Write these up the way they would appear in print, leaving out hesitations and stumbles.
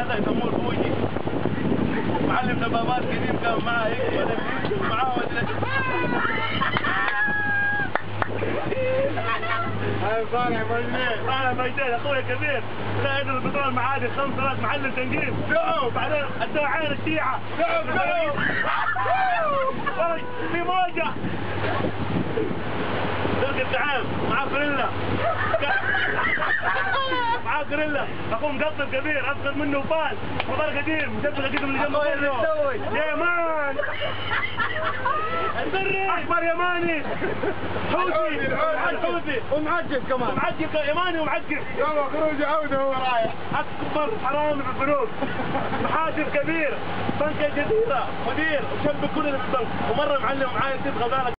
هذا يسموه فوجي. معلم دبابات قديم كان معاه هيك معاه هاي صالح مجنون. انا مجنون اخويا كبير. لا يدرس البطولة معادي 5 سنوات معلم تنجيم. بعدين اداه عين الشيعة. في موجة. ذلك الدعام معاه غريلا. معاه غريلا. اخوه مقطب كبير اصغر منه وفال. مطار قديم مجدد قديم اللي جنبه يا مان. احمر يماني. حوثي ومعجب كمان. معجب يماني ومعجب. يلا خروج عوده وهو رايح. اكبر حرامي في البنوك. محاسب كبير. بنك الجزيره مدير وشب كل اللي في البنك. ومره معلم معايا نسيت غزاله.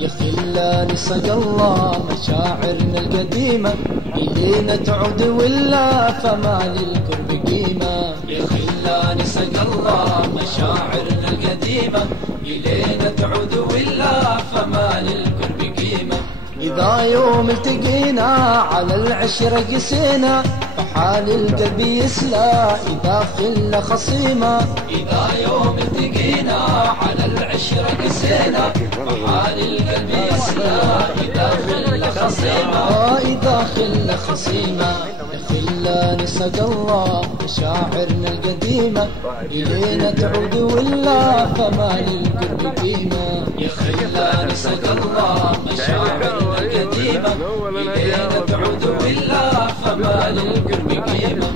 يا خلاني سقى الله مشاعرنا القديمة إلينا تعود ولا فما للقرب قيمة. يا خلاني سقى الله مشاعرنا القديمة إلينا تعود ولا فما للقرب قيمة. إذا يوم التقينا على العشرة قسينا فحال القلب يسلى إذا خلة خصيمة. إذا يوم التقينا على العشرة قسينا فحال القلب يسلى إذا خلة خصيمة. إذا خلة خصيمة. يا خلاني سقى الله مشاعرنا القديمة إلينا تعود ولا فما للقرب قيمة. يا خلاني سقى الله مشاعرنا القديمة إلينا تعود ولا فما للقرب قيمة.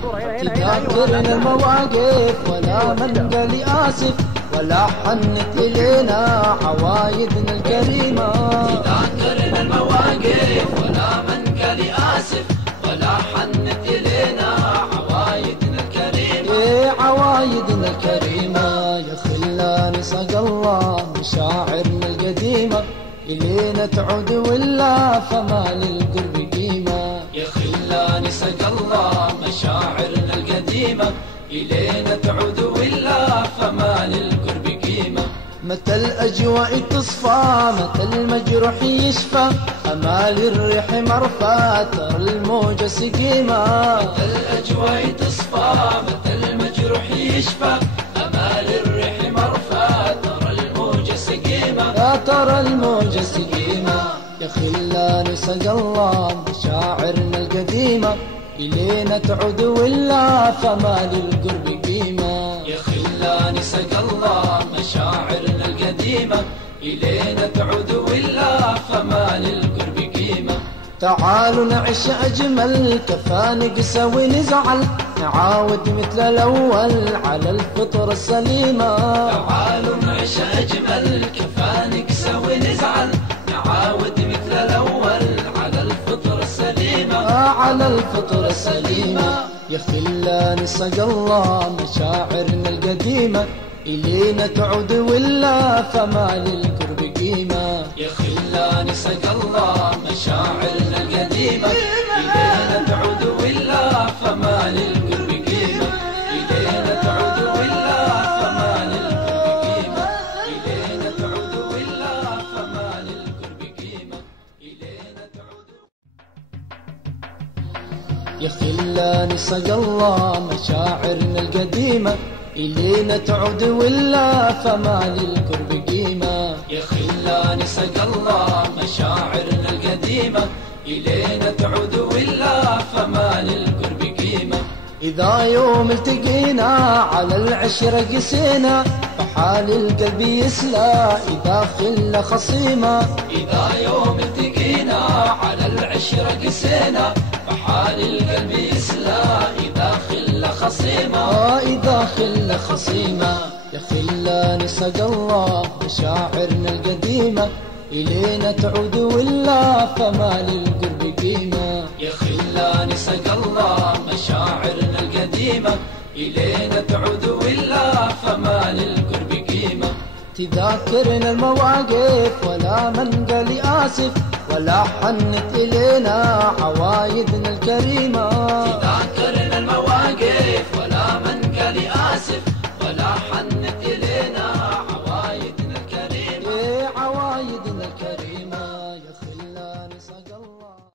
تذاكرنا المواقف ولا من قال آسف ولا حنت إلينا عوايدنا الكريمة. تذاكرنا المواقف ولا من قال آسف ولا حنت إلينا عوايدنا الكريمة. عوايدنا الكريمة. يا خلاني سقى الله مشاعرنا القديمة إلينا تعود ولا فما للقرب قيمة. يا خلاني سقى الله مشاعرنا القديمة إلينا تعود ولا فما للقرب قيمة. متى الأجواء تصفى متى المجروح يشفى أمال الريح مرفى ترى الموجة سقيمة. متى الأجواء تصفى متى المجروح يشفى أمال الريح مرفى ترى الموجة سقيمة. يا ترى الموجة سقيمة. يا خلاني سقى الله مشاعرنا القديمة إلينا تعود ولا فما للقرب قيمة. يا خلاني سقى الله مشاعرنا القديمة إلينا تعود ولا فما للقرب قيمة. تعالوا نعيش أجمل كفى نقسى ونزعل نعاود مثل الأول على الفطرة السليمة. تعالوا نعيش أجمل كفى نقسى ونزعل نعاود مثل الأول على الفطرة السليمة. على الفطرة السليمة. يا خلاني سقى الله مشاعرنا القديمة إلينا تعود ولا فما للقرب قيمة. يا خلاني سقى الله مشاعرنا القديمة إلينا تعود ولا فما للقرب قيمة. إلينا تعود ولا فما للقرب قيمة. إلينا تعود ولا فما للقرب قيمة. إلينا تعود. يا خلاني سقى الله مشاعرنا القديمة إلينا تعود ولا فما للقرب قيمة. يا خلاني سقى الله مشاعرنا القديمة إلينا تعود ولا فما للقرب قيمة. إذا يوم التقينا على العشرة قسينا فحال القلب يسلى إذا خلة خصيمة. إذا يوم التقينا على العشرة قسينا فحال القلب يسلى إذا خلة خصيمة. إذا خلة خصيمة. يا خلاني سقى الله مشاعرنا القديمة إلينا تعود ولا فما للقرب قيمة. يا خلاني سقى الله مشاعرنا القديمة إلينا تعود ولا فما للقرب قيمة. تذاكرنا المواقف ولا من قال آسف ولا حنت إلينا عوايدنا الكريمة. تذاكرنا المواقف ولا من قال آسف